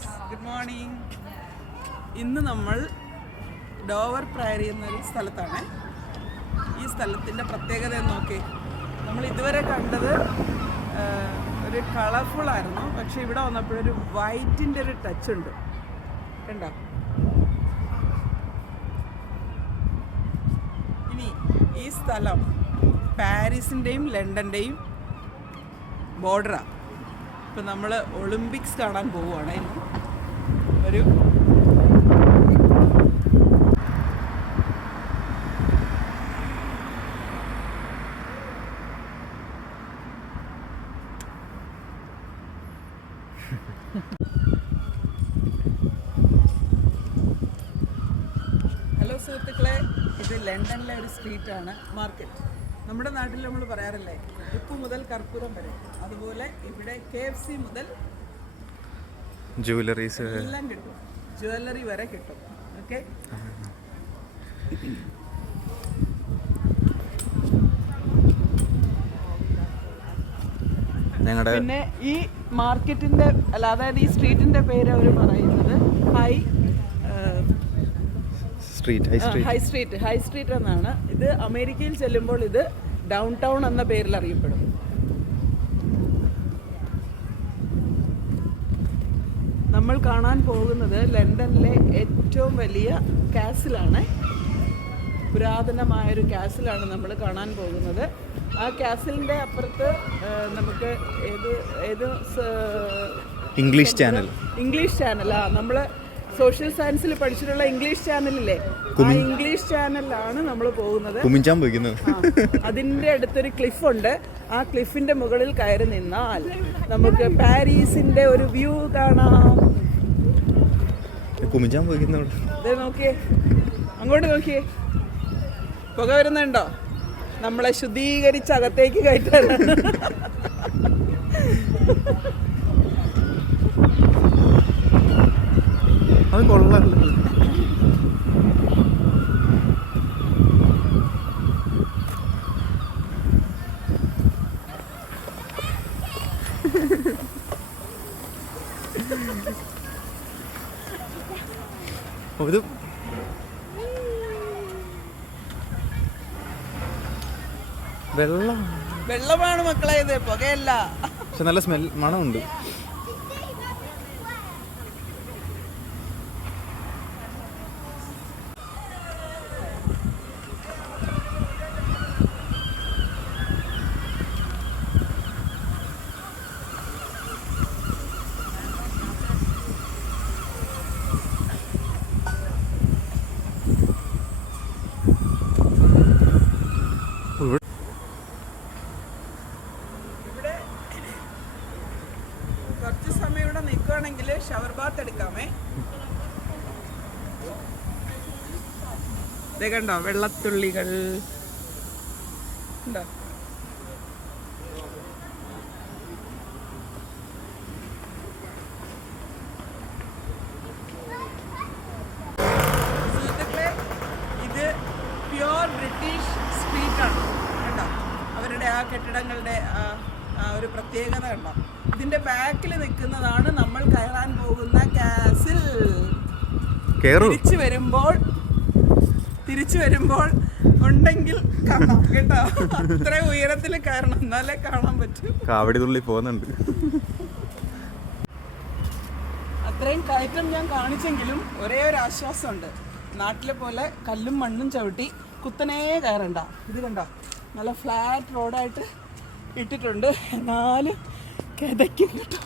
Guys, good morning. ഇന്ന് നമ്മൾ Dover prairie എന്നൊരു സ്ഥലത്താണ്. ഈ സ്ഥലത്തിൻ്റെ പ്രത്യേകത നോക്കി. നമ്മൾ ഇതുവരെ കണ്ടത് ഒരു കളർഫുള്ളായിരുന്നു, പക്ഷേ ഇവിടെ വന്നപ്പോഴൊരു വൈറ്റിൻ്റെ ഒരു ടച്ച് ഉണ്ട്. കണ്ടോ? ഇനി ഈ സ്ഥലം പാരീസിൻ്റെയും ലണ്ടൻ്റെയും ബോർഡറാണ്. ഇപ്പം നമ്മൾ ഒളിമ്പിക്സ് കാണാൻ പോവുകയാണ്. ഇന്ന് ഒരു ഹലോ സുഹൃത്തുക്കളെ, ഇത് ലണ്ടനിലെ ഒരു സ്ട്രീറ്റാണ്, മാർക്കറ്റ്. നമ്മുടെ നാട്ടിൽ നമ്മൾ പറയാറില്ലേ, ഉപ്പ് മുതൽ കർപ്പൂരം വരെ, അതുപോലെ ഇവിടെ KFC മുതൽ ജ്വല്ലറീസ് എല്ലാം കിട്ടും, ജ്വല്ലറി വരെ കിട്ടും. ഓക്കെ, പിന്നെ ഈ മാർക്കറ്റിന്റെ അതായത് ഈ സ്ട്രീറ്റിന്റെ പേര് അവർ പറയുന്നത് ഹൈ സ്ട്രീറ്റ് എന്നാണ്. ഇത് അമേരിക്കയിൽ ചെല്ലുമ്പോൾ ഇത് ഡൗൺ ടൗൺ എന്ന പേരിൽ അറിയപ്പെടും. നമ്മൾ കാണാൻ പോകുന്നത് ലണ്ടനിലെ ഏറ്റവും വലിയ കാസിലാണ്. പുരാതനമായൊരു കാസിലാണ് നമ്മൾ കാണാൻ പോകുന്നത്. ആ കാസിലിൻ്റെ അപ്പുറത്ത് നമുക്ക് ഇംഗ്ലീഷ് ചാനലാ നമ്മൾ സോഷ്യൽ സയൻസിൽ പഠിച്ചിട്ടുള്ള ഇംഗ്ലീഷ് ചാനലില്ലേ, ആ ഇംഗ്ലീഷ് ചാനലിലാണ് നമ്മൾ പോകുന്നത്. അതിൻ്റെ അടുത്തൊരു ക്ലിഫുണ്ട്. ആ ക്ലിഫിന്റെ മുകളിൽ കയറി നിന്നാൽ നമുക്ക് പാരീസിന്റെ ഒരു വ്യൂ കാണാം. നോക്കിയേ, അങ്ങോട്ട് നോക്കിയേ, പുക വരുന്നുണ്ടോ? നമ്മളെ ശുദ്ധീകരിച്ച് അകത്തേക്ക് കയറ്റാണ്. അത് കൊള്ളാമല്ലോ. ഇത് വെള്ളമാണ് മക്കളെ, ഇത് പുകയല്ല. പക്ഷെ നല്ല സ്മെൽ, മണമുണ്ട്. കുറച്ച് സമയം ഇവിടെ നിൽക്കുകയാണെങ്കിൽ ഷവർ ബാത്ത് എടുക്കാമേ. ഇത് കണ്ടോ, വെള്ളത്തുള്ളികൾ ഉണ്ടോ? സുഹൃത്തുക്കളെ, ഇത് പ്യുവർ ബ്രിട്ടീഷ് സ്ട്രീറ്റാണ്. കണ്ടോ, അവരുടെ ആ കെട്ടിടങ്ങളുടെ ഒരു പ്രത്യേകത കണ്ടോ. ഇതിന്റെ ബാക്കിൽ നിൽക്കുന്നതാണ് നമ്മൾ കയറാൻ പോകുന്ന കാസിൽ. തിരിച്ചു വരുമ്പോൾ ഉണ്ടെങ്കിൽ കാണാം കേട്ടോ. അത്ര ഉയരത്തിൽ കയറണം, എന്നാലേ കാണാൻ പറ്റും. കാവടി തുള്ളി പോകുന്നുണ്ട്. അത്രയും കയറ്റം ഞാൻ കാണിച്ചെങ്കിലും ഒരേ ഒരു ആശ്വാസമുണ്ട്. നാട്ടിലെ പോലെ കല്ലും മണ്ണും ചവിട്ടി കുത്തനേ കയറണ്ട. ഇത് കണ്ടോ, നല്ല ഫ്ലാറ്റ് റോഡായിട്ട് ഇട്ടിട്ടുണ്ട്, എന്നാലും കിതയ്ക്കും കേട്ടോ.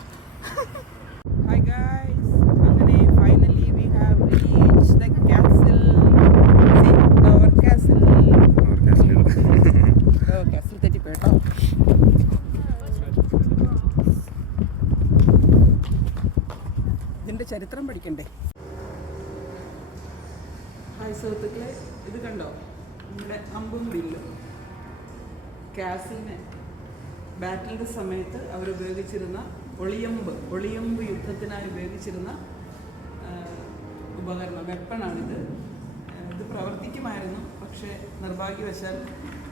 ഹായ് ഗൈസ്, അങ്ങനെ finally we have reached the castle. Dover castle. Castle തെറ്റിപ്പോട്ടോ. ഇതിന്റെ ചരിത്രം പഠിക്കണ്ടേ? ഹായ് സുഹൃത്തുക്കളെ, ഇത് കണ്ടോ, നമ്മുടെ അമ്പും വില്ലും. കാസിലിനെ ബാറ്റിലിൻ്റെ സമയത്ത് അവർ ഉപയോഗിച്ചിരുന്ന ഒളിയമ്പ് യുദ്ധത്തിനായി ഉപയോഗിച്ചിരുന്ന ഉപകരണം, വെപ്പണാണിത്. ഇത് പ്രവർത്തിക്കുമായിരുന്നു, പക്ഷേ നിർഭാഗ്യവശാൽ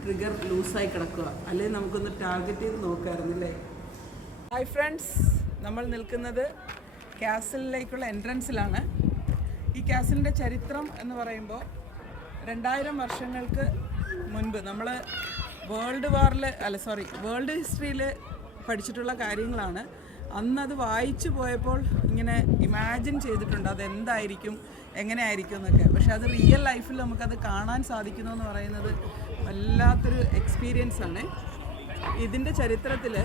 ട്രിഗർ ലൂസായി കിടക്കുക. അല്ലെങ്കിൽ നമുക്കൊന്ന് ടാർഗറ്റ് ചെയ്ത് നോക്കാമായിരുന്നില്ലേ. ഹായ് ഫ്രണ്ട്സ്, നമ്മൾ നിൽക്കുന്നത് കാസലിലേക്കുള്ള എൻട്രൻസിലാണ്. ഈ കാസലിൻ്റെ ചരിത്രം എന്ന് പറയുമ്പോൾ 2000 വർഷങ്ങൾക്ക് മുൻപ് നമ്മൾ വേൾഡ് ഹിസ്റ്ററിയിൽ പഠിച്ചിട്ടുള്ള കാര്യങ്ങളാണ്. അന്നത് വായിച്ചു പോയപ്പോൾ ഇങ്ങനെ ഇമാജിൻ ചെയ്തിട്ടുണ്ട് അതെന്തായിരിക്കും, എങ്ങനെയായിരിക്കും എന്നൊക്കെ. പക്ഷെ അത് റിയൽ ലൈഫിൽ നമുക്കത് കാണാൻ സാധിക്കുന്നു എന്ന് പറയുന്നത് വല്ലാത്തൊരു എക്സ്പീരിയൻസ് ആണ്. ഇതിൻ്റെ ചരിത്രത്തിൽ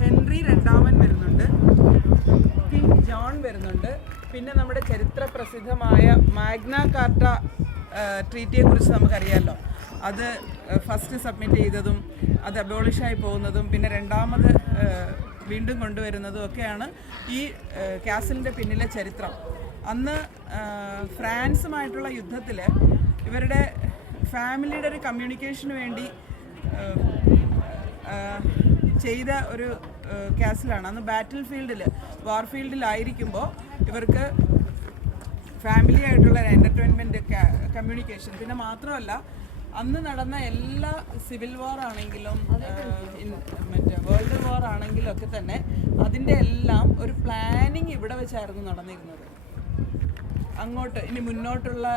ഹെൻറി രണ്ടാമൻ വരുന്നുണ്ട്, കിങ് ജോൺ വരുന്നുണ്ട്, പിന്നെ നമ്മുടെ ചരിത്ര പ്രസിദ്ധമായ മാഗ്ന കാർട്ട ട്രീറ്റിയെക്കുറിച്ച് നമുക്കറിയാമല്ലോ. അത് ഫസ്റ്റ് സബ്മിറ്റ് ചെയ്തതും അത് അബോളിഷായി പോകുന്നതും പിന്നെ രണ്ടാമത് വീണ്ടും കൊണ്ടുവരുന്നതും ഒക്കെയാണ് ഈ കാസലിൻ്റെ പിന്നിലെ ചരിത്രം. അന്ന് ഫ്രാൻസുമായിട്ടുള്ള യുദ്ധത്തിൽ ഇവരുടെ ഫാമിലിയുടെ ഒരു കമ്മ്യൂണിക്കേഷന് വേണ്ടി ചെയ്ത ഒരു കാസലാണ്. അന്ന് വാർഫീൽഡിലായിരിക്കുമ്പോൾ ഇവർക്ക് ഫാമിലി ആയിട്ടുള്ള എൻ്റർടൈൻമെൻറ്റ്, കമ്മ്യൂണിക്കേഷൻ, പിന്നെ മാത്രമല്ല അന്ന് നടന്ന എല്ലാ സിവിൽ വാർ ആണെങ്കിലും മറ്റേ വേൾഡ് വാർ ആണെങ്കിലും ഒക്കെ തന്നെ അതിൻ്റെ എല്ലാം ഒരു പ്ലാനിങ് ഇവിടെ വെച്ചായിരുന്നു നടന്നിരുന്നത്. അങ്ങോട്ട് ഇനി മുന്നോട്ടുള്ള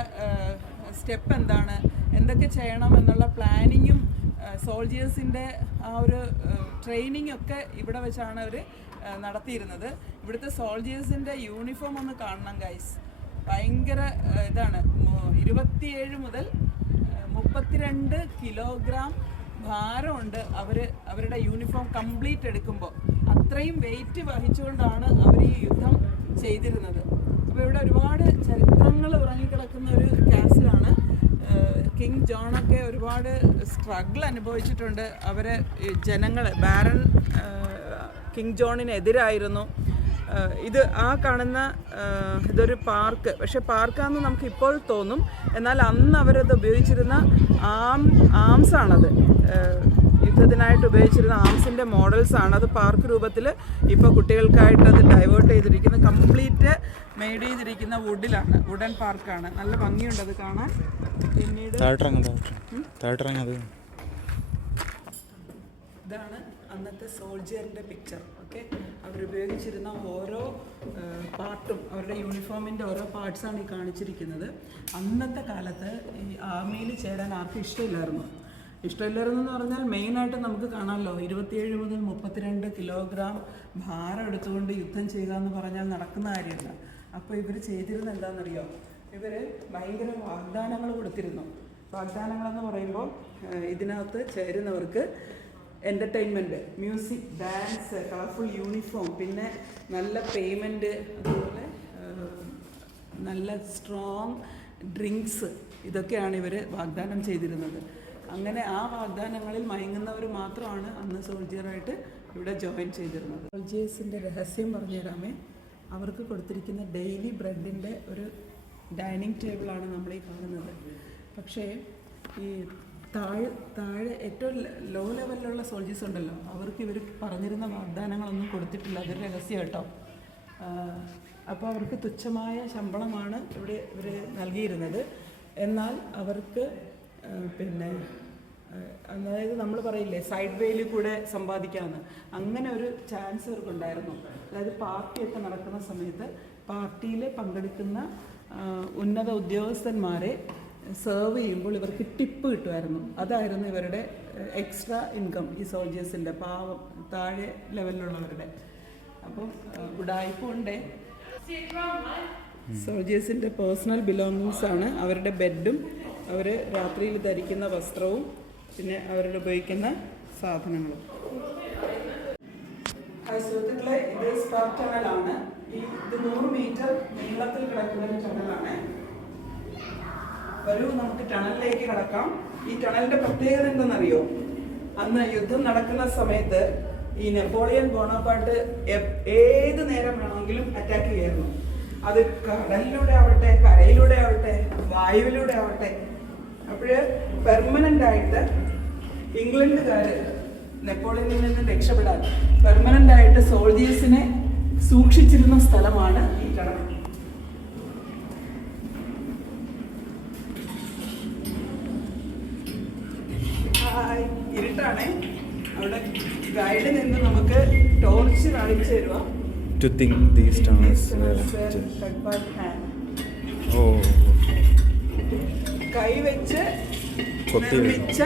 സ്റ്റെപ്പ് എന്താണ്, എന്തൊക്കെ ചെയ്യണം എന്നുള്ള പ്ലാനിങ്ങും സോൾജിയേഴ്സിൻ്റെ ആ ഒരു ട്രെയിനിങ് ഒക്കെ ഇവിടെ വെച്ചാണ് അവർ നടത്തിയിരുന്നത്. ഇവിടുത്തെ സോൾജിയേഴ്സിൻ്റെ യൂണിഫോം ഒന്ന് കാണണം ഗൈസ്, ഭയങ്കര ഇതാണ്. 27 മുതൽ 32 കിലോഗ്രാം ഭാരമുണ്ട് അവരുടെ യൂണിഫോം കംപ്ലീറ്റ് എടുക്കുമ്പോൾ. അത്രയും വെയിറ്റ് വഹിച്ചുകൊണ്ടാണ് അവർ ഈ യുദ്ധം ചെയ്തിരുന്നത്. അപ്പോൾ ഇവിടെ ഒരുപാട് ചരിത്രങ്ങൾ ഉറങ്ങിക്കിടക്കുന്ന ഒരു കാസലാണ്. കിങ് ജോണൊക്കെ ഒരുപാട് സ്ട്രഗിൾ അനുഭവിച്ചിട്ടുണ്ട്. അവരെ ജനങ്ങൾ ബാരൻ കിങ് ജോണിനെതിരായിരുന്നു. ഇത് ആ കാണുന്ന ഇതൊരു പാർക്ക്, പക്ഷേ പാർക്കാണെന്ന് നമുക്ക് ഇപ്പോൾ തോന്നും. എന്നാൽ അന്ന് അവരത് ഉപയോഗിച്ചിരുന്ന ആംസാണത്, യുദ്ധത്തിനായിട്ട് ഉപയോഗിച്ചിരുന്ന ആംസിൻ്റെ മോഡൽസാണ്. അത് പാർക്ക് രൂപത്തിൽ ഇപ്പോൾ കുട്ടികൾക്കായിട്ട് അത് ഡൈവേർട്ട് ചെയ്തിരിക്കുന്നത്, കംപ്ലീറ്റ് മെയ്ഡ് ചെയ്തിരിക്കുന്ന വുഡൻ പാർക്കാണ്. നല്ല ഭംഗിയുണ്ട് അത് കാണാൻ. പിന്നീട് ഇതാണ് അന്നത്തെ സോൾജിയറിൻ്റെ പിക്ചർ. ഓക്കെ, അവരുപയോഗിച്ചിരുന്ന ഓരോ പാർട്ടും അവരുടെ യൂണിഫോമിൻ്റെ ഓരോ പാർട്സാണ് ഈ കാണിച്ചിരിക്കുന്നത്. അന്നത്തെ കാലത്ത് ഈ ആർമിയിൽ ചേരാൻ ആർക്കും ഇഷ്ടമില്ലായിരുന്നു എന്ന് പറഞ്ഞാൽ മെയിനായിട്ട് നമുക്ക് കാണാമല്ലോ, 27 മുതൽ 32 കിലോഗ്രാം ഭാരം എടുത്തുകൊണ്ട് യുദ്ധം ചെയ്യുക എന്ന് പറഞ്ഞാൽ നടക്കുന്ന കാര്യമല്ല. അപ്പോൾ ഇവർ ചെയ്തിരുന്നത് എന്താണെന്നറിയോ, ഇവർ ഭയങ്കര വാഗ്ദാനങ്ങൾ കൊടുത്തിരുന്നു. വാഗ്ദാനങ്ങളെന്ന് പറയുമ്പോൾ ഇതിനകത്ത് ചേരുന്നവർക്ക് entertainment, music, dance, colourful uniform, പിന്നെ നല്ല പേയ്മെൻറ്റ്, അതുപോലെ നല്ല സ്ട്രോങ് ഡ്രിങ്ക്സ്, ഇതൊക്കെയാണ് ഇവർ വാഗ്ദാനം ചെയ്തിരുന്നത്. അങ്ങനെ ആ വാഗ്ദാനങ്ങളിൽ മയങ്ങുന്നവർ മാത്രമാണ് അന്ന് സോൾജിയറായിട്ട് ഇവിടെ ജോയിൻ ചെയ്തിരുന്നത്. സോൾജിയേഴ്സിൻ്റെ രഹസ്യം പറഞ്ഞു തരാമേ. അവർക്ക് കൊടുത്തിരിക്കുന്ന ഡെയിലി ബ്രെഡിൻ്റെ ഒരു ഡൈനിങ് ടേബിളാണ് നമ്മളീ കാണുന്നത്. പക്ഷേ ഈ താഴെ ഏറ്റവും ലോ ലെവലിലുള്ള സോൾജേഴ്സ് ഉണ്ടല്ലോ, അവർക്ക് ഇവർ പറഞ്ഞിരുന്ന വാഗ്ദാനങ്ങളൊന്നും കൊടുത്തിട്ടില്ല. അതൊരു രഹസ്യം കേട്ടോ. അപ്പോൾ അവർക്ക് തുച്ഛമായ ശമ്പളമാണ് ഇവിടെ ഇവർ നൽകിയിരുന്നത്. എന്നാൽ അവർക്ക് പിന്നെ അതായത് നമ്മൾ പറയില്ലേ സൈഡ് വേയിൽ കൂടെ സമ്പാദിക്കാമെന്ന്, അങ്ങനെ ഒരു ചാൻസ് അവർക്കുണ്ടായിരുന്നു. അതായത് പാർട്ടിയൊക്കെ നടക്കുന്ന സമയത്ത് പാർട്ടിയിൽ പങ്കെടുക്കുന്ന ഉന്നത ഉദ്യോഗസ്ഥന്മാരെ സെർവ് ചെയ്യുമ്പോൾ ഇവർക്ക് ടിപ്പ് കിട്ടുമായിരുന്നു. അതായിരുന്നു ഇവരുടെ എക്സ്ട്രാ ഇൻകം, ഈ സോൾജേഴ്സിൻ്റെ, പാവം താഴെ ലെവലിലുള്ളവരുടെ. അപ്പം ഉടായ്പുണ്ടേ. സോൾജേഴ്സിൻ്റെ പേഴ്സണൽ ബിലോങ്ങിങ്സ് ആണ് അവരുടെ ബെഡും അവർ രാത്രിയിൽ ധരിക്കുന്ന വസ്ത്രവും പിന്നെ അവരുടെ ഉപയോഗിക്കുന്ന സാധനങ്ങളും. സുഹൃത്തുക്കളെ, ഇത് സ്പാർ ടണലാണ്. ഇത് 100 മീറ്റർ നീളത്തിൽ കിടക്കുന്ന ഒരു ടണലാണ്. വരൂ, നമുക്ക് ടണലിലേക്ക് കിടക്കാം. ഈ ടണലിൻ്റെ പ്രത്യേകത എന്താണെന്നറിയോ, അന്ന് യുദ്ധം നടക്കുന്ന സമയത്ത് ഈ നെപ്പോളിയൻ ബോണപ്പാർട്ട് ഏത് നേരം വേണമെങ്കിലും അറ്റാക്ക് ചെയ്യായിരുന്നു. അത് കടലിലൂടെ ആവട്ടെ, കരയിലൂടെ ആവട്ടെ, വായുവിലൂടെ ആവട്ടെ. അപ്പോൾ പെർമനൻ്റ് ആയിട്ട് ഇംഗ്ലണ്ടുകാർ നെപ്പോളിയനിൽ നിന്ന് രക്ഷപ്പെടാൻ പെർമനൻ്റ് ആയിട്ട് സോൾജേഴ്സിനെ സൂക്ഷിച്ചിരുന്ന സ്ഥലമാണ് ഈ ടണൽ. ഇരുട്ടാണേ. അവിടെ ഗൈഡ് നിന്ന് നമുക്ക് ടോർച്ച് കാണിച്ചു തരുക. To think these stars were cut by hand. Oh. കൈ വെച്ച് കൊത്തി നിർമ്മിച്ച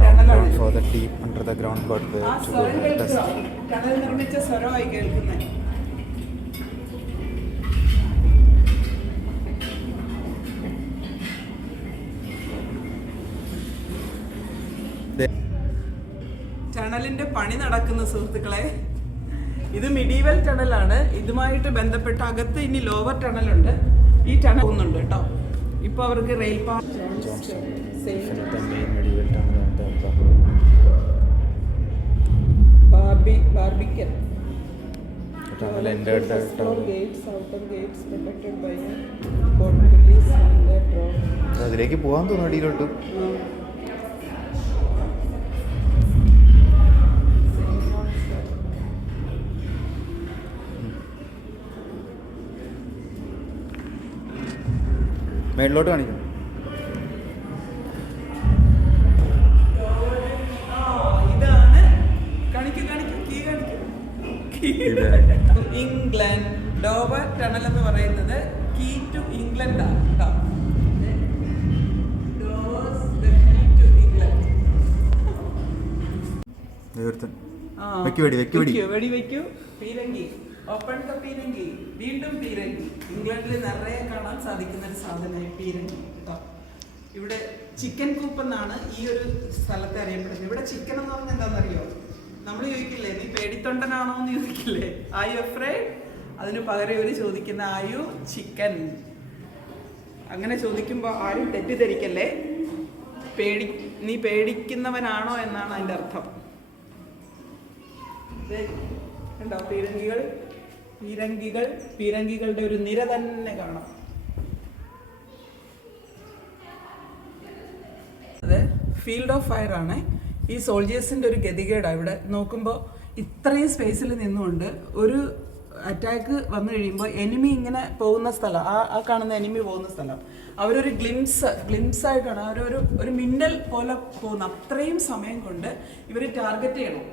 down for the deep under the ground but where ആ to സ്വരം go കേൾക്കുക. test. കടൽ നിർമ്മിച്ച സ്വരമായി കേൾക്കുന്നത്. ടണലിന്റെ പണി നടക്കുന്ന സുഹൃത്തുക്കളെ, ഇത് മിഡീവൽ ടണലാണ്. ഇതുമായിട്ട് ബന്ധപ്പെട്ട അകത്ത് ഇനി ലോവർ ടണലുണ്ട്. ഈ ടണൽ പോകുന്നുണ്ട് കേട്ടോ. ഇപ്പൊ അവർക്ക് rail Johnson. The main medieval tunnel on the Barbican tunnel entered the town. gates, outer gates protected by a portcullis and a drop. അതിലേക്ക് പോകാൻ തോന്നുന്നു അടിയിലോട്ട്. മേളിലോട്ട് കാണിക്കും. ഇതാണ് ഇംഗ്ലണ്ട് ഡോവർ ടണൽ എന്ന് പറയുന്നത് കീ ടു ഇംഗ്ലണ്ട് ആണ് കേട്ടോ. വെടിവെക്കൂ പീരങ്കി, ഓപ്പൺ ദ പീരങ്കി, വീണ്ടും പീരങ്കി. ഇംഗ്ലണ്ടിൽ നിറയെ കാണാൻ സാധിക്കുന്ന ഒരു സാധനമായി പീരങ്കി കേട്ടോ. ഇവിടെ ചിക്കൻ കൂപ്പ് എന്നാണ് ഈ ഒരു സ്ഥലത്തെ അറിയപ്പെടുന്നത്. ഇവിടെ ചിക്കൻ എന്ന് പറഞ്ഞാൽ എന്താണെന്നറിയോ? നമ്മൾ ചോദിക്കില്ലേ നീ പേടിത്തൊണ്ടനാണോ എന്ന് ചോദിക്കില്ലേ, ആയു അഫ്രൈഡ്? അതിന് പകരം ഇവർ ചോദിക്കുന്ന ആയു ചിക്കൻ. അങ്ങനെ ചോദിക്കുമ്പോൾ ആരും തെറ്റിദ്ധരിക്കല്ലേ, നീ പേടിക്കുന്നവനാണോ എന്നാണ് അതിൻ്റെ അർത്ഥം. ഉണ്ടോ പീരങ്കികളുടെ ഒരു നിര തന്നെ കാണാം. അത് ഫീൽഡ് ഓഫ് ഫയർ ആണ്. ഈ സോൾജേഴ്സിന്റെ ഒരു ഗതികേടാണ്. ഇവിടെ നോക്കുമ്പോൾ ഇത്രയും സ്പേസിൽ നിന്നുകൊണ്ട് ഒരു അറ്റാക്ക് വന്നു കഴിയുമ്പോൾ എനിമി ഇങ്ങനെ പോകുന്ന സ്ഥലം, ആ കാണുന്ന എനിമി പോകുന്ന സ്ഥലം അവരൊരു ഗ്ലിംസ് ആയിട്ടാണ് ഒരു മിന്നൽ പോലെ പോകുന്ന. അത്രയും സമയം കൊണ്ട് ഇവർ ടാർഗറ്റ് ചെയ്യണം.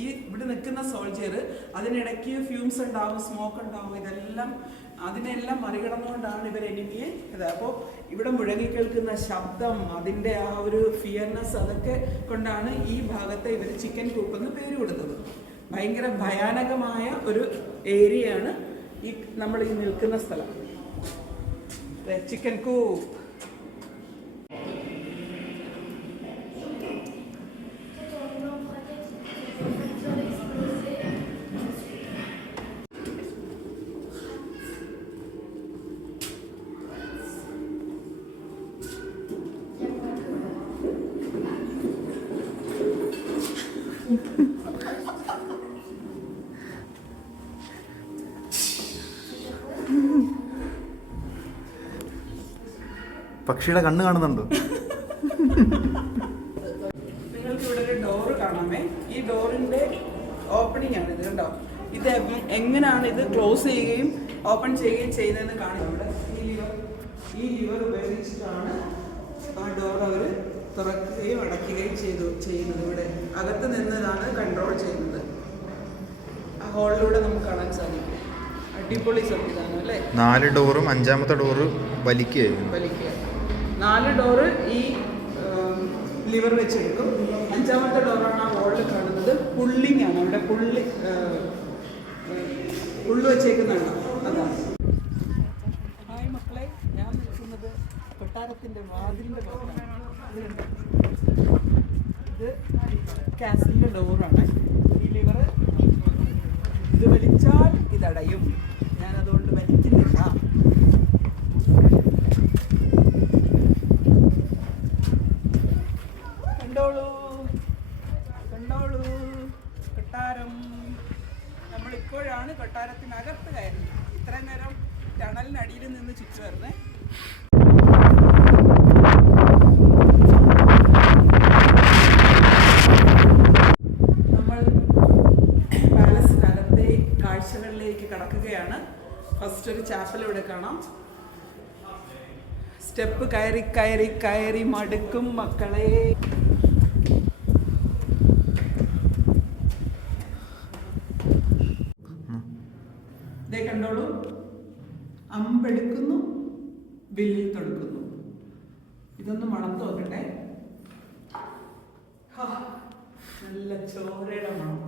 ഈ ഇവിടെ നിൽക്കുന്ന സോൾജിയർ അതിനിടയ്ക്ക് ഫ്യൂംസ് ഉണ്ടാവും, സ്മോക്ക് ഉണ്ടാവും, അതിനെല്ലാം മറികടന്നുകൊണ്ടാണ് ഇവർ എനിമിയെ ഇത്. അപ്പോൾ ഇവിടെ മുഴങ്ങി കേൾക്കുന്ന ശബ്ദം, അതിൻ്റെ ആ ഒരു ഫിയർനെസ്, അതൊക്കെ കൊണ്ടാണ് ഈ ഭാഗത്തെ ഇവർ ചിക്കൻ കൂപ്പ് എന്ന് പേര് കൊടുത്തത്. ഭയങ്കര ഭയാനകമായ ഒരു ഏരിയയാണ് ഈ നമ്മൾ ഈ നിൽക്കുന്ന സ്ഥലം, ചിക്കൻ കൂപ്പ്. പക്ഷിയുടെ കണ്ണ് കാണുന്നുണ്ടോ? നിങ്ങൾക്ക് ഇവിടെ ഒരു ഡോറ് കാണാമേ. ഈ ഡോറിന്റെ ഓപ്പണിംഗ് ആണ് ഇത്, കണ്ടോ? ഇത് എങ്ങനെയാണ് ഇത് ക്ലോസ് ചെയ്യുകയും ഓപ്പൺ ചെയ്യുകയും ചെയ്യുന്നതെന്ന് കാണും. ഇവിടെ ഈ ലിവർ ഉപയോഗിച്ചിട്ടാണ് ആ ഡോർ അവർ തുറക്കുകയും അടയ്ക്കുകയും ചെയ്യുന്നത്. ഇവിടെ അകത്ത് നിന്നതാണ് കൺട്രോൾ ചെയ്യുന്നത്. ആ ഹോളിലൂടെ നമുക്ക് കാണാൻ സാധിക്കും. അടിപൊളി സംവിധാനം അല്ലേ? 4 ഡോറും 5ാമത്തെ ഡോറ് വലിക്കുക. 4 ഡോറ് ഈ ലിവർ വെച്ചെടുക്കും. 5ാമത്തെ ഡോറാണ് ആ വോളിൽ കാണുന്നത്. പുള്ളിങ് ആണ്, അവിടെ പുള്ള് വെച്ചേക്കുന്നതാണ്. അതാണ്. ഹായ് മക്കളെ, ഞാൻ നിൽക്കുന്നത് കൊട്ടാരത്തിൻ്റെ വാതിലിൻ്റെ ഭാഗത്താണ്. ഇത് കാസിലിൻ്റെ ഡോറാണ്. ഈ ലിവർ ഇത് വലിച്ചാൽ ഇതടയും. ഞാനതുകൊണ്ട് വലിക്കുന്നില്ല. കണ്ടോളൂ കൊട്ടാരം. നമ്മളിപ്പോഴാണ് കൊട്ടാരത്തിനകത്ത് കയറുന്നത്. ഇത്രയും നേരം ടണലിനടിയിൽ നിന്ന് ചുറ്റുമായിരുന്നേ. നമ്മൾ പാലസിനകത്തെ കാഴ്ചകളിലേക്ക് കടക്കുകയാണ്. ഫസ്റ്റ് ഒരു ചാപ്പൽ ഇവിടെ കാണാം. സ്റ്റെപ്പ് കയറി കയറി കയറി മടുക്കും മക്കളെ. കണ്ടോളൂ, അമ്പെടുക്കുന്നു, വില്ലിൽ തൊടുക്കുന്നു. ഇതൊന്ന് മണത്ത് നോക്കട്ടെ. നല്ല ചോരയുടെ മണം.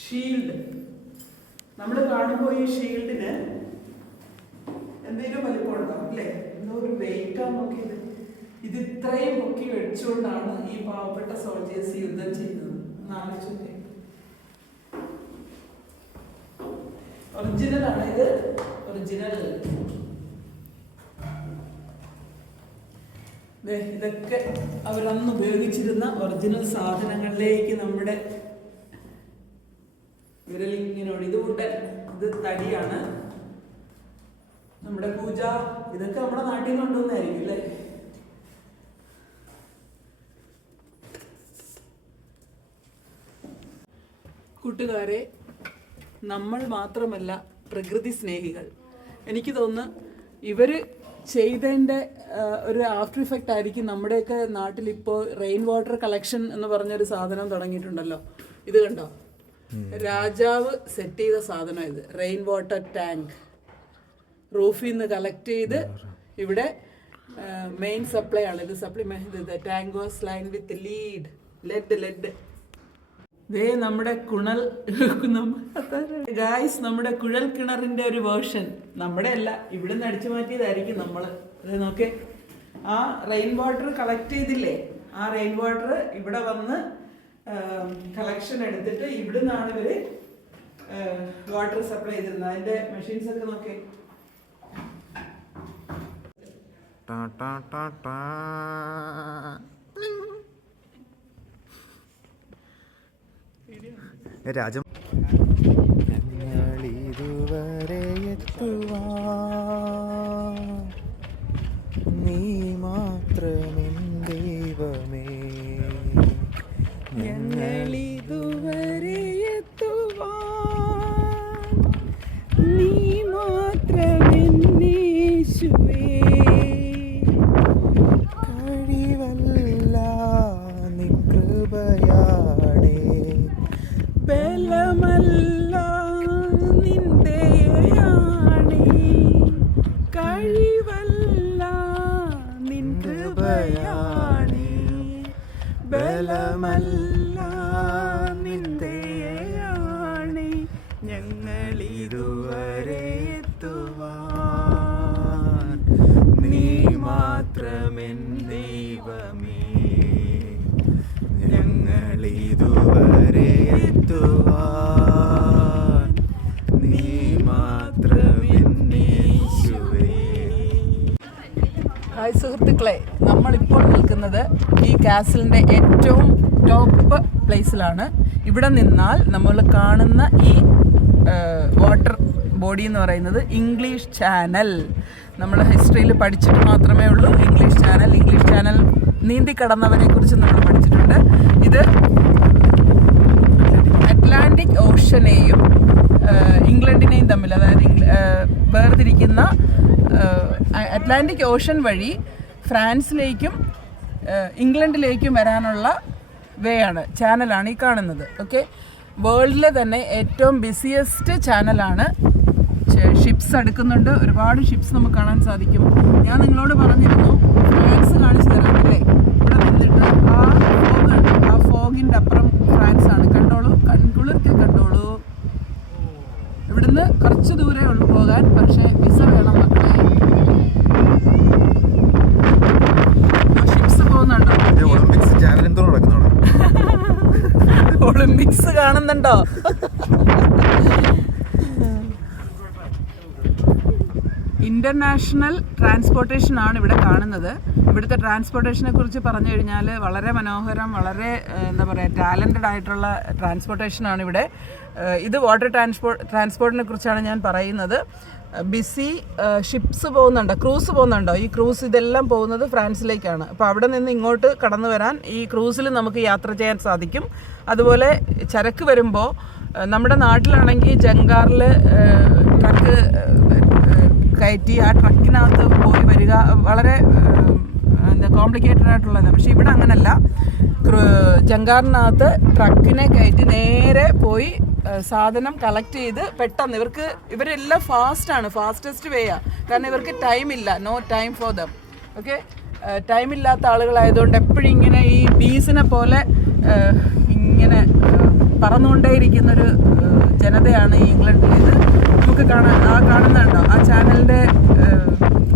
ഷീൽഡ് നമ്മൾ കാണുമ്പോൾ ഈ ഷീൽഡിന് എന്തെങ്കിലും വലിപ്പമുണ്ടോ അല്ലേ? എന്തോ ഒരു വെയിറ്റാ നോക്കിയത്. ഇത് ഇത്രയും പൊക്കി വെച്ചുകൊണ്ടാണ് ഈ പാവപ്പെട്ട സോൾജേഴ്സ് യുദ്ധം ചെയ്യുന്നത്. ആലോചിച്ചേ, ഒറിജിനൽ ആണ് ഇത്. ഒറിജിനൽ ഇതൊക്കെ അവരന്ന് ഉപയോഗിച്ചിരുന്ന ഒറിജിനൽ സാധനങ്ങളിലേക്ക് നമ്മുടെ വിരലിങ്ങിനോട്. ഇത് വുഡൻ, ഇത് തടിയാണ്. നമ്മുടെ പൂജ ഇതൊക്കെ നമ്മുടെ നാട്ടിൽ നിന്ന് കൊണ്ടുവന്നായിരിക്കും അല്ലേ? കൂട്ടുകാരെ, നമ്മൾ മാത്രമല്ല പ്രകൃതി സ്നേഹികൾ. എനിക്ക് തോന്നുന്നു ഇവര് ചെയ്തതിൻ്റെ ഒരു ആഫ്റ്റർ ഇഫക്റ്റ് ആയിരിക്കും. നമ്മുടെയൊക്കെ നാട്ടിൽ ഇപ്പോൾ റെയിൻ വാട്ടർ കളക്ഷൻ എന്ന് പറഞ്ഞൊരു സാധനം തുടങ്ങിയിട്ടുണ്ടല്ലോ. ഇത് കണ്ടോ, രാജാവ് സെറ്റ് ചെയ്ത സാധനം ഇത്. റെയിൻ വാട്ടർ ടാങ്ക് റൂഫിൽ നിന്ന് കളക്ട് ചെയ്ത് ഇവിടെ മെയിൻ സപ്ലൈ ആണ് ഇത്. Supplement tank was line with lead. ദേ നമ്മുടെ ഗായ്സ്, നമ്മുടെ കുഴൽ കിണറിന്റെ ഒരു വേർഷൻ. നമ്മുടെ അല്ല, ഇവിടെ നിന്ന് അടിച്ചു മാറ്റിയതായിരിക്കും നമ്മള്. അത് നോക്കേ, ആ റെയിൻ വാട്ടർ കളക്ട് ചെയ്തില്ലേ, ആ റെയിൻ വാട്ടർ ഇവിടെ വന്ന് കളക്ഷൻ എടുത്തിട്ട് ഇവിടെ നിന്നാണ് ഇവര് വാട്ടർ സപ്ലൈ ചെയ്തിരുന്നത്. അതിന്റെ മെഷീൻസ് ഒക്കെ നോക്കേ. രാജം ഞങ്ങളിതുവരെ എത്തുവാൻ നീ മാത്രമെൻ ദൈവമേ. ഞങ്ങളിതുവരെ എത്തുവാൻ നീ മാത്രമെൻ യേശുവേ. കഴിവല്ല നിൻ കൃപയാണേ, ബലമല്ല നിന്റെയാണേ. കഴിവല്ല നിൻ കൃപയാണേ, ബലമല്ല നിന്റെയാണേ. ഞങ്ങളിതുവരെ എത്തുവാൻ നീ മാത്രമെൻ ദൈവമേ. ഞങ്ങളിതുവരെ എത്തുവാൻ നീ മാത്രമെൻ യേശുവേ. ഹായ് സുഹൃത്തുക്കളെ, നമ്മളിപ്പോൾ നിൽക്കുന്നത് ഈ കാസിലിൻ്റെ ഏറ്റവും ടോപ്പ് പ്ലേസിലാണ്. ഇവിടെ നിന്നാൽ നമ്മൾ കാണുന്ന ഈ വാട്ടർ ബോഡി എന്ന് പറയുന്നത് ഇംഗ്ലീഷ് ചാനൽ. നമ്മൾ ഹിസ്റ്ററിയിൽ പഠിച്ചിട്ട് മാത്രമേ ഉള്ളൂ ഇംഗ്ലീഷ് ചാനൽ നീന്തി കടന്നവരെ കുറിച്ച് നമ്മൾ പഠിച്ചിട്ടുണ്ട്. ഇത് അറ്റ്ലാന്റിക് ഓഷനെയും ഇംഗ്ലണ്ടിനെയും തമ്മിൽ, അതായത് വേർതിരിക്കുന്ന അറ്റ്ലാന്റിക് ഓഷൻ വഴി ഫ്രാൻസിലേക്കും ഇംഗ്ലണ്ടിലേക്കും വരാനുള്ള ചാനലാണ് ഈ കാണുന്നത്. ഓക്കെ, വേൾഡിലെ തന്നെ ഏറ്റവും ബിസിയസ്റ്റ് ചാനലാണ്. ഷിപ്സ് അടുക്കുന്നുണ്ട്, ഒരുപാട് ഷിപ്സ് നമുക്ക് കാണാൻ സാധിക്കും. ഞാൻ നിങ്ങളോട് പറഞ്ഞിരുന്നു ഫ്രാൻസ് കാണിച്ചു തരാമല്ലേ. ഇവിടെ നിന്നിട്ട് ആ ഫോഗിൻ്റെ അപ്പുറം ഫ്രാൻസ് ആണ്. കണ്ടോളൂ, കൺകുളിർക്കെ കണ്ടോളൂ. ഇവിടുന്ന് കുറച്ച് ദൂരേ ഉള്ളൂ പോകാൻ, പക്ഷേ വിസ വേണം മക്കളെ. ഷിപ്സ് പോകുന്നുണ്ടോ? ഒളിമ്പിക്സ് കാണുന്നുണ്ടോ? ഇന്റർനാഷണൽ ട്രാൻസ്പോർട്ടേഷൻ ആണ് ഇവിടെ കാണുന്നത്. ഇവിടുത്തെ ട്രാൻസ്പോർട്ടേഷനെ കുറിച്ച് പറഞ്ഞു കഴിഞ്ഞാൽ വളരെ മനോഹരം, വളരെ എന്താ പറയുക, ടാലൻറ്റഡ് ആയിട്ടുള്ള ട്രാൻസ്പോർട്ടേഷനാണ് ഇവിടെ. ഇത് വാട്ടർ ട്രാൻസ്പോർട്ടിനെ കുറിച്ചാണ് ഞാൻ പറയുന്നത്. ബിസി ഷിപ്സ് പോകുന്നുണ്ടോ, ക്രൂസ് പോകുന്നുണ്ടോ? ഈ ക്രൂസ് ഇതെല്ലാം പോകുന്നത് ഫ്രാൻസിലേക്കാണ്. അപ്പോൾ അവിടെ നിന്ന് ഇങ്ങോട്ട് കടന്നു വരാൻ ഈ ക്രൂസിൽ നമുക്ക് യാത്ര ചെയ്യാൻ സാധിക്കും. അതുപോലെ ചരക്ക് വരുമ്പോൾ നമ്മുടെ നാട്ടിലാണെങ്കിൽ ജങ്കാറിൽ ട്രക്ക് കയറ്റി ആ ട്രക്കിനകത്ത് പോയി വരിക വളരെ കോംപ്ലിക്കേറ്റഡ് ആയിട്ടുള്ളതാണ്. പക്ഷേ ഇവിടെ അങ്ങനല്ല. ജങ്കാറിനകത്ത് ട്രക്കിനെ കയറ്റി നേരെ പോയി സാധനം കളക്ട് ചെയ്ത് പെട്ടെന്ന് ഇവരെല്ലാം ഫാസ്റ്റാണ്, ഫാസ്റ്റസ്റ്റ് വേയാ. കാരണം ഇവർക്ക് ടൈമില്ല, no time for them. Okay, ടൈമില്ലാത്ത ആളുകളായതുകൊണ്ട് എപ്പോഴും ഇങ്ങനെ ഈ ബീസിനെ പോലെ ഇങ്ങനെ പറന്നുകൊണ്ടേയിരിക്കുന്നൊരു ജനതയാണ് ഈ ഇംഗ്ലണ്ടിലേത്. നമുക്ക് കാണുന്നുണ്ടോ ആ ചാനലിൻ്റെ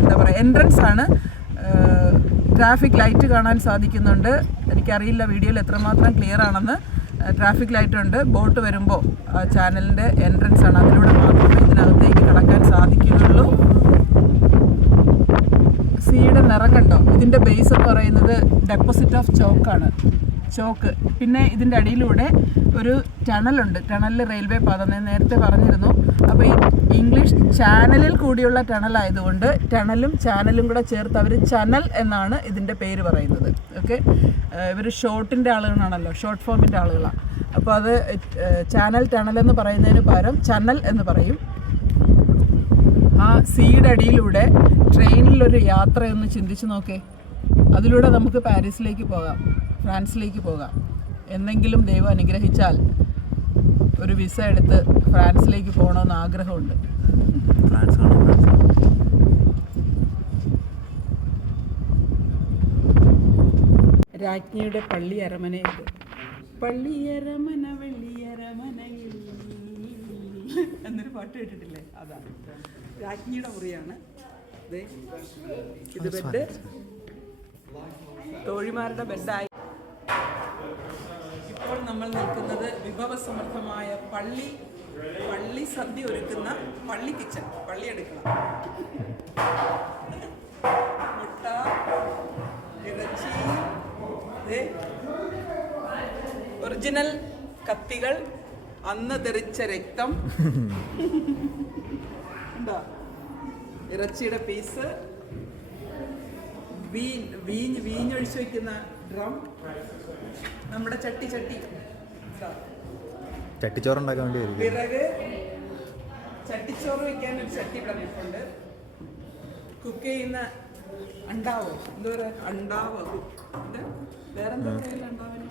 എന്താ പറയുക, എൻട്രൻസ് ആണ്. ട്രാഫിക് ലൈറ്റ് കാണാൻ സാധിക്കുന്നുണ്ട്. എനിക്കറിയില്ല വീഡിയോയിൽ എത്രമാത്രം ക്ലിയർ ആണെന്ന്. ട്രാഫിക് ലൈറ്റ് ഉണ്ട്. ബോട്ട് വരുമ്പോൾ ആ ചാനലിൻ്റെ എൻട്രൻസ് ആണ്. അതിലൂടെ മാത്രമേ ഇതിനകത്തേക്ക് കടക്കാൻ സാധിക്കുകയുള്ളൂ. സീയുടെ നിറം കണ്ടോ? ഇതിൻ്റെ ബേസ് എന്ന് പറയുന്നത് ഡെപ്പോസിറ്റ് ഓഫ് ചോക്കാണ്, ചോക്ക്. പിന്നെ ഇതിൻ്റെ അടിയിലൂടെ ഒരു ടണലുണ്ട്. ടണലിൽ റെയിൽവേ പാത ഞാൻ നേരത്തെ പറഞ്ഞിരുന്നു. അപ്പോൾ ഈ ഇംഗ്ലീഷ് ചാനലിൽ കൂടിയുള്ള ടണലായതുകൊണ്ട് ടണലും ചാനലും കൂടെ ചേർത്ത് അവർ ചനൽ എന്നാണ് ഇതിൻ്റെ പേര് പറയുന്നത്. ഓക്കെ, ഇവർ ഷോർട്ടിൻ്റെ ആളുകളാണല്ലോ, ഷോർട്ട് ഫോമിൻ്റെ ആളുകളാണ്. അപ്പോൾ അത് ചാനൽ ടണൽ എന്ന് പറയുന്നതിന് പകരം ചനൽ എന്ന് പറയും. ആ സീയുടെ അടിയിലൂടെ ട്രെയിനിലൊരു യാത്രയൊന്ന് ചിന്തിച്ച് നോക്കേ. അതിലൂടെ നമുക്ക് പാരീസിലേക്ക് പോകാം, ഫ്രാൻസിലേക്ക് പോകാം. എന്തെങ്കിലും ദൈവം അനുഗ്രഹിച്ചാൽ ഒരു വിസ എടുത്ത് ഫ്രാൻസിലേക്ക് പോകണമെന്ന് ആഗ്രഹമുണ്ട്. രാജ്ഞിയുടെ പള്ളി അരമനയുണ്ട്. പള്ളിയരമന വെള്ളിയരമനയിൽ എന്നൊരു പാട്ട് കേട്ടിട്ടില്ലേ? അതാണ് രാജ്ഞിയുടെ മുറിയാണ്. ഇത് ബെഡ്, തോഴിമാരുടെ ബെഡായി. ഇപ്പോൾ നമ്മൾ നിൽക്കുന്നത് വിഭവസമൃദ്ധമായ പള്ളി സദ്യ ഒരുക്കുന്ന പള്ളി കിച്ചൺ, പള്ളി അടുക്കള. മുട്ട, ഇറച്ചി, ഒറിജിനൽ കത്തികൾ, അന്ന് തെറിച്ച രക്തം, ഇറച്ചിയുടെ പീസ്, വീഞ്ഞൊഴിച്ച് വയ്ക്കുന്ന ഡ്രം, നമ്മുടെ ചട്ടിച്ചോറുണ്ടാക്കാൻ വേണ്ടി വിറക്, ചട്ടിച്ചോറ് വെക്കാൻ ഒരു ചട്ടി ഇവിടെ നിൽപ്പുണ്ട്. കുക്ക് ചെയ്യുന്ന അണ്ടാവോ, എന്തോ അണ്ടാവോ, വേറെന്താ അണ്ടാവിന്?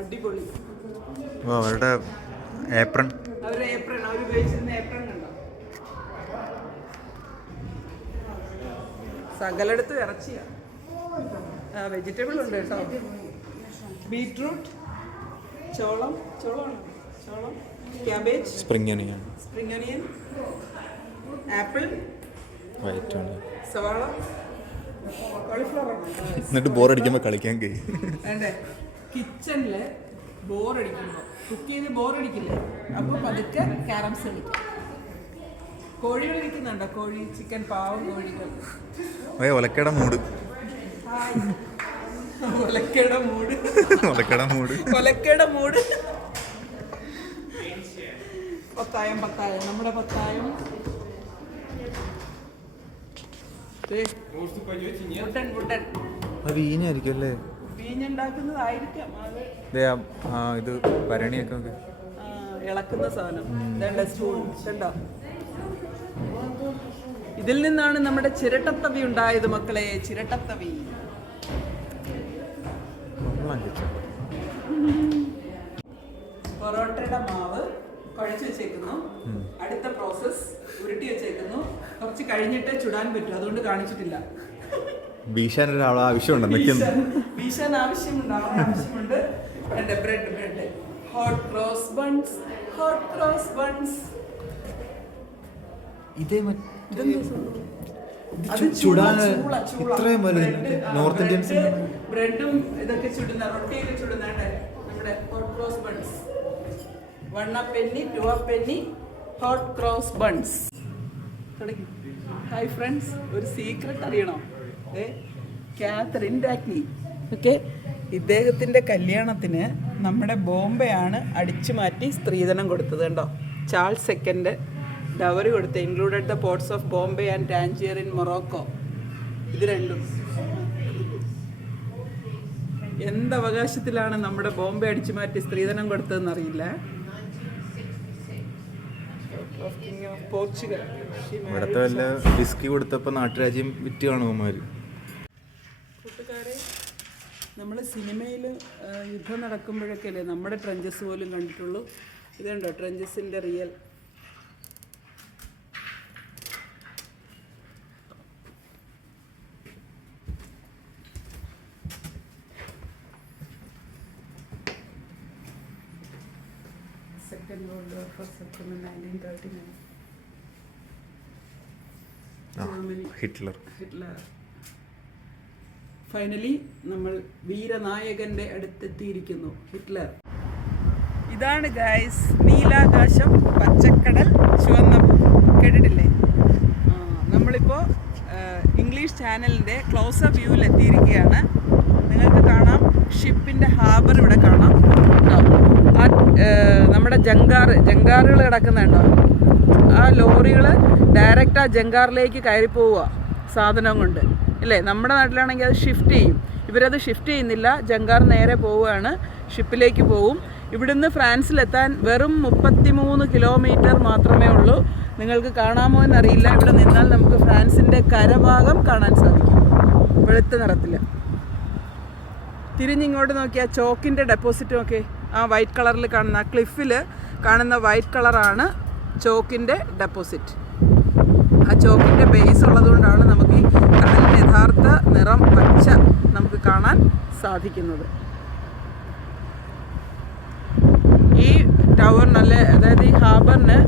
അടിപൊളി. അവരുടെ ഏപ്രൺ, അവർ ഉപയോഗിച്ചിരുന്ന ഏപ്രൺ കണ്ടോ? സകലടുത്ത് ഇറച്ചിയാ. വെജിറ്റബിൾ ഉണ്ട് കേട്ടോ. ബീറ്റ്റൂട്ട്, ചോളം, ക്യാബേജ്, സ്പ്രിംഗ് ഒനിയൻ, ആപ്പിൾ, സവാള, കോളിഫ്ലവർ. എന്നിട്ട് ബോറടിക്കുമ്പോൾ കളിക്കാൻ കഴിയും. വേണ്ടേ? കിച്ചണില് ബോറടിക്കുമ്പോൾ, കുക്ക് ചെയ്ത് ബോറടിക്കില്ലേ, അപ്പോൾ പതുക്കെ ക്യാരംസ് കളിക്കും. കോഴികൾ ഇരിക്കുന്നുണ്ടോ? കോഴി, ചിക്കൻ, പാവം കോഴികൾ. ഒലക്കയുടെ മൂട്, പത്തായം, നമ്മുടെ പത്തായം. വീഞ്ഞായിരിക്കും അല്ലേ? വീഞ്ഞുണ്ടാക്കുന്നതായിരിക്കാം. ഇത് ഭരണിയൊക്കെ ഇളക്കുന്ന സാധനം. സ്പൂൺ കണ്ടോ? ഇതിൽ നിന്നാണ് നമ്മുടെ ചിരട്ടത്തവി ഉണ്ടായത് മക്കളെ, ചിരട്ടത്തവി. പൊറോട്ടയുടെ മാവ് കുഴച്ച് വെച്ചേക്കുന്നു. അടുത്ത പ്രോസസ് ഉരുട്ടി വെച്ചേക്കുന്നു. കുറച്ച് കഴിഞ്ഞിട്ട് ചുടാൻ പറ്റും, അതുകൊണ്ട് കാണിച്ചിട്ടില്ല. വീശാൻ ആവശ്യമുണ്ട്. വീശാൻ ആവശ്യമുണ്ട്. Bread, hot cross buns. North Indians ബ്രെഡും ഇതൊക്കെ ചുടുന്ന, റൊട്ടിയൊക്കെ ചുടുന്ന നമ്മുടെ hot cross buns. 1 penny, 2 penny hot cross buns. Hi friends, ഒരു സീക്രട്ട് അറിയണോ? കാതറിൻ രാജ്ഞി. ഓക്കെ, ഇദ്ദേഹത്തിൻ്റെ കല്യാണത്തിന് നമ്മുടെ ബോംബെയാണ് അടിച്ചു മാറ്റി സ്ത്രീധനം കൊടുത്തത്. കണ്ടോ? ചാൾസ് സെക്കൻഡ് ഡവറി കൊടുത്ത്, included the ports of Bombay and Tangier in Morocco. ഇത് രണ്ടും എന്തവകാശത്തിലാണ് നമ്മുടെ ബോംബെ അടിച്ചു മാറ്റി സ്ത്രീധനം കൊടുത്തതെന്ന് അറിയില്ല. പോർച്ചുഗൽ. ഇവിടത്തെ വല്ല വിസ്കി കൊടുത്തപ്പോൾ നാട്ടുരാജ്യം വിറ്റ് കാണുമാര്. കൂട്ടുകാരെ, നമ്മൾ സിനിമയിൽ യുദ്ധം നടക്കുമ്പോഴൊക്കെ അല്ലേ നമ്മുടെ ട്രെഞ്ചസ് പോലും കണ്ടിട്ടുള്ളൂ. ഇതുണ്ടോ ട്രെഞ്ചസിൻ്റെ real. Second world war first September 1939. Hitler. Finally നമ്മൾ വീരനായകന്റെ അടുത്തെത്തിയിരിക്കുന്നു, ഹിറ്റ്ലർ. ഇതാണ് ഗൈസ് നീലാകാശം, പച്ചക്കടൽ, ചുവന്ന കേട്ടിട്ടില്ലേ? നമ്മളിപ്പോൾ ഇംഗ്ലീഷ് ചാനലിൻ്റെ ക്ലോസപ്പ് വ്യൂവിൽ എത്തിയിരിക്കുകയാണ്. നിങ്ങൾക്ക് കാണാം ഷിപ്പിൻ്റെ ഹാർബർ ഇവിടെ കാണാം. നമ്മുടെ ജങ്കാറുകൾ കിടക്കുന്നുണ്ടോ? ആ ലോറികൾ ഡയറക്റ്റ് ആ ജങ്കാറിലേക്ക് കയറി പോവുക സാധനം കൊണ്ട്, ഇല്ലേ? നമ്മുടെ നാട്ടിലാണെങ്കിൽ അത് ഷിഫ്റ്റ് ചെയ്യും. ഇവരത് ഷിഫ്റ്റ് ചെയ്യുന്നില്ല, ജങ്കാർ നേരെ പോവുകയാണ്, ഷിപ്പിലേക്ക് പോവും. ഇവിടുന്ന് ഫ്രാൻസിലെത്താൻ വെറും 33 കിലോമീറ്റർ മാത്രമേ ഉള്ളൂ. നിങ്ങൾക്ക് കാണാമോ എന്നറിയില്ല. ഇവിടെ നിന്നാൽ നമുക്ക് ഫ്രാൻസിൻ്റെ കരഭാഗം കാണാൻ സാധിക്കും, വെളുത്ത നിറത്തിൽ. തിരിഞ്ഞിങ്ങോട്ട് നോക്കിയാൽ ചോക്കിൻ്റെ ഡെപ്പോസിറ്റും ഒക്കെ ആ വൈറ്റ് കളറിൽ കാണുന്ന ആ ക്ലിഫിൽ കാണുന്ന വൈറ്റ് കളറാണ് ചോക്കിൻ്റെ ഡെപ്പോസിറ്റ്. ആ ചോക്കിൻ്റെ ബേസ് ഉള്ളതുകൊണ്ടാണ് നമുക്ക് ഈ കടലിൻ്റെ യഥാർത്ഥ നിറം പച്ച നമുക്ക് കാണാൻ സാധിക്കുന്നത്. ഈ ടവർ നല്ല, അതായത് ഈ ഹാർബറിന്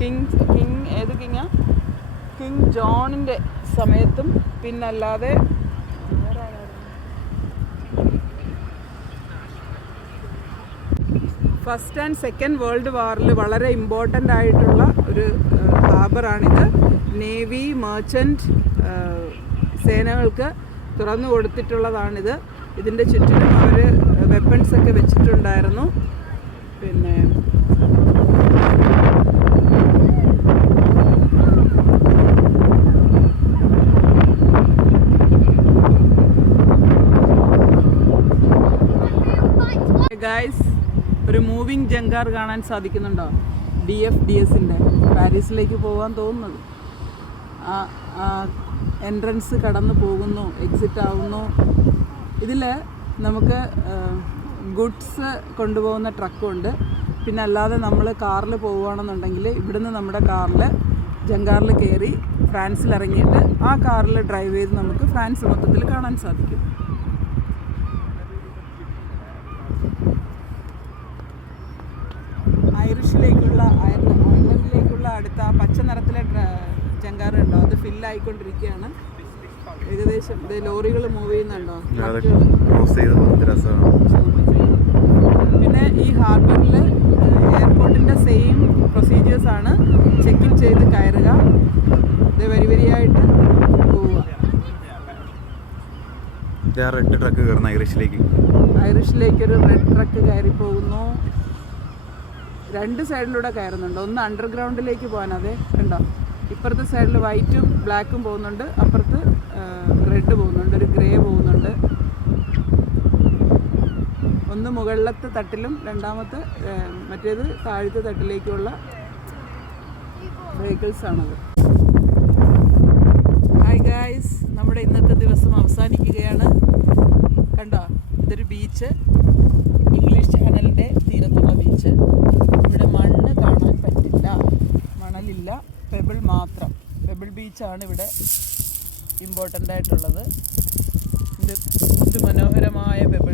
കിങ് ജോണിൻ്റെ സമയത്തും പിന്നല്ലാതെ ഫസ്റ്റ് ആൻഡ് സെക്കൻഡ് വേൾഡ് വാറിൽ വളരെ ഇമ്പോർട്ടൻ്റ് ആയിട്ടുള്ള ഒരു ഹാർബറാണിത്. നേവി, മർച്ചൻ്റ് സേനകൾക്ക് തുറന്നു കൊടുത്തിട്ടുള്ളതാണിത്. ഇതിൻ്റെ ചുറ്റിലും അവർ വെപ്പൺസൊക്കെ വെച്ചിട്ടുണ്ടായിരുന്നു. പിന്നെ ഗൈസ്, ഒരു മൂവിങ് ജങ്കാർ കാണാൻ സാധിക്കുന്നുണ്ടോ? DFDSൻ്റെ പാരീസിലേക്ക് പോകാൻ തോന്നുന്നത്. എൻട്രൻസ് കടന്നു പോകുന്നു, എക്സിറ്റ് ആവുന്നു. ഇതിൽ നമുക്ക് ഗുഡ്സ് കൊണ്ടുപോകുന്ന ട്രക്കുണ്ട്. പിന്നെ അല്ലാതെ നമ്മൾ കാറിൽ പോവുകയാണെന്നുണ്ടെങ്കിൽ ഇവിടുന്ന് നമ്മുടെ കാറിൽ ജങ്കാറിൽ കയറി ഫ്രാൻസിൽ ഇറങ്ങിയിട്ട് ആ കാറിൽ ഡ്രൈവ് ചെയ്ത് നമുക്ക് ഫ്രാൻസ് മൊത്തത്തിൽ കാണാൻ സാധിക്കും. അയർലൻഡിലേക്കുള്ള അടുത്ത പച്ച നിറത്തിലെ ജങ്കാറുണ്ടോ? അത് ഫില്ലായിക്കൊണ്ടിരിക്കുകയാണ്. ഏകദേശം ലോറികൾ മൂവ് ചെയ്യുന്നുണ്ടോ? പിന്നെ ഈ ഹാർബറിൽ എയർപോർട്ടിൻ്റെ സെയിം പ്രൊസീജിയേഴ്സാണ്. ചെക്ക് ഇൻ ചെയ്ത് കയറുക, വരി വരിയായിട്ട് പോവുക. റെഡ് ട്രക്ക് കയറുന്ന ഐറിഷിലേക്കൊരു റെഡ് ട്രക്ക് കയറി പോകുന്നു. രണ്ട് സൈഡിലൂടെ കയറുന്നുണ്ട്. ഒന്ന് അണ്ടർഗ്രൗണ്ടിലേക്ക് പോകാൻ, അതെ ഉണ്ടോ? ഇപ്പുറത്തെ സൈഡിൽ വൈറ്റും ബ്ലാക്കും പോകുന്നുണ്ട്, അപ്പുറത്ത് റെഡ് പോകുന്നുണ്ട്, ഒരു ഗ്രേ പോകുന്നുണ്ട്. ഒന്ന് മുകളിലത്തെ തട്ടിലും രണ്ടാമത്തെ മറ്റേത് താഴത്തെ തട്ടിലേക്കുള്ള വെഹിക്കിൾസാണത്. ഹായ് ഗായ്സ്, നമ്മുടെ ഇന്നത്തെ ദിവസം അവസാനിക്കുകയാണ്. കണ്ടോ, ഇതൊരു ബീച്ച്, ഇംഗ്ലീഷ് ചാനലിൻ്റെ തീരത്തുള്ള ബീച്ച്. ഇവിടെ മണ്ണ് കാണാൻ പറ്റില്ല, മണലില്ല, പെബിൾ മാത്രം. പെബിൾ ബീച്ചാണ് ഇവിടെ ഇമ്പോർട്ടൻ്റ് ആയിട്ടുള്ളത്. ഇത് മനോഹരമായ പെബിൾ